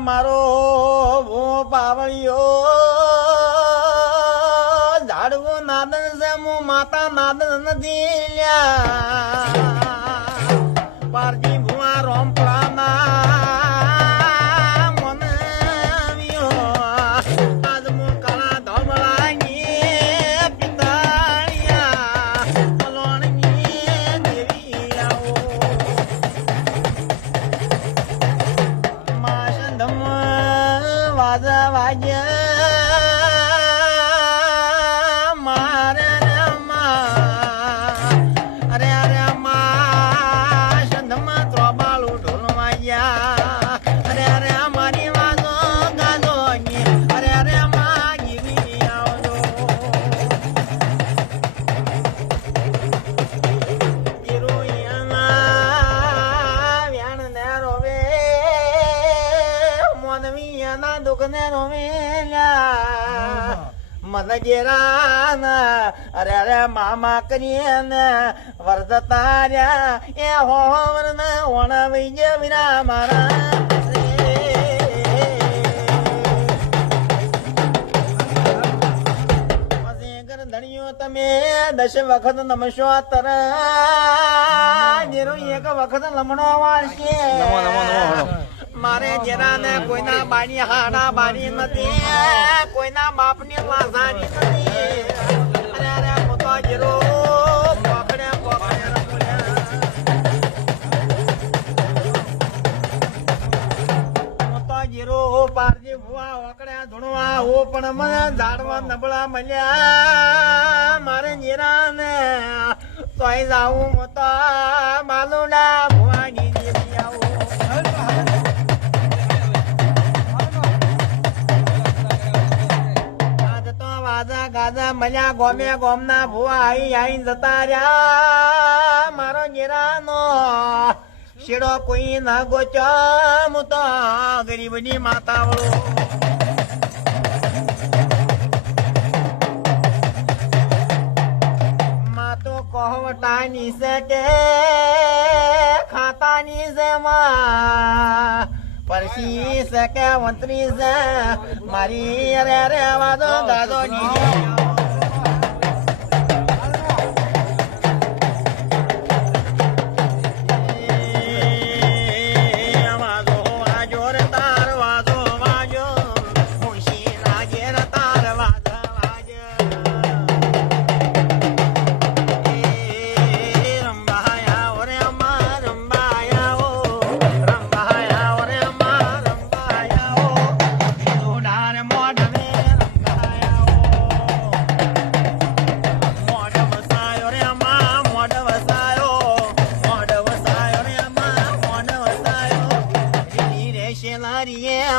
મારો પાવળિયો ઝાડવું નાદન છે હું માતા નાદન નથી લ્યા પારજી ભુવા રોમપડાના મને આજ હું કાળા ધોબળાની પિતાળિયા મલોણની દેવી આવો માસંધમ વાજા વાજ્યા મારે અરે અરે માસંધમ ત્રોબાળું ઢોલ વાજ્યા અરે અરે મારી વાજો ગાજો અરે અરે મા જીવી આવજો વ્યાણ ને રોવે મોનવીના દુઃખ ને રોવેલ્યા મન જેરાન અરે અરે મામા કરીએ ને વરદતા રહ્યા એ હોવર ને ઓણવી જે વિના મારા ધણીઓ તમે દશ વખત નમશો તર જેરો એક વખત લમણો વાળશે મારે જેના ને કોઈના બાની હાડા બાની નથી કોઈના બાપની લાસાની નથી અરે અરે પોતો જેરો પકડે પોતો જેરો પારજી ભુવા ઓકડ્યા ધૂણવા હો પણ મને ઝાડવા નબળા મળ્યા મારે જેરા ને તોય જાવું મોતા માલુડા ભુવાની દેવી આવું ગાજા ગાજા મળ્યા ગોમે ગોમના ભુવા આઈ જતા રહ્યા મારો ગેરાનો શેડો કોઈ ના ગોચો હું તો ગરીબની માતા વળો માં તો કહવટાની છે કે ખાતાની છે માં પરસી શકે મંત્રી છે મારી અરે અરે વાદો ગાદો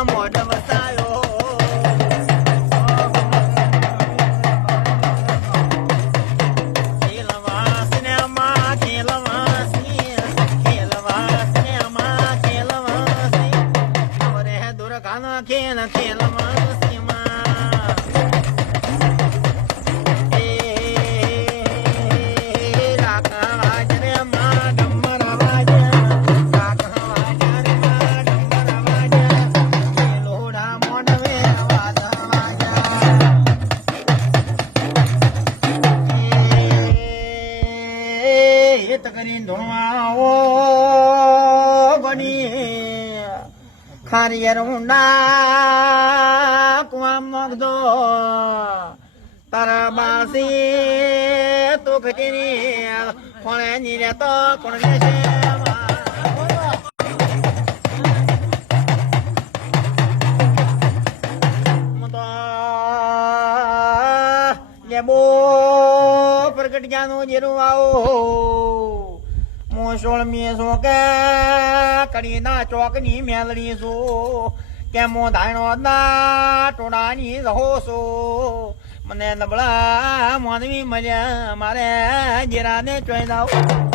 મોઢ વસાયો ખેલ ખેલ કરીને ધોણવા ગણી ખારિયર ઊંડા કુવામ નોખદો તારા બાસી તું ખચીની કોણે ની રહેતો કોણ છે પ્રગટ જાનું જેરું આવો મોસોળ મેસો કે કડીના ચોકની મેલડી છો કે મો ધાણો ના ટોડાની રહો છો મને નબળા માનવી મળ્યા મારે જેરાને ચોઈ જાવ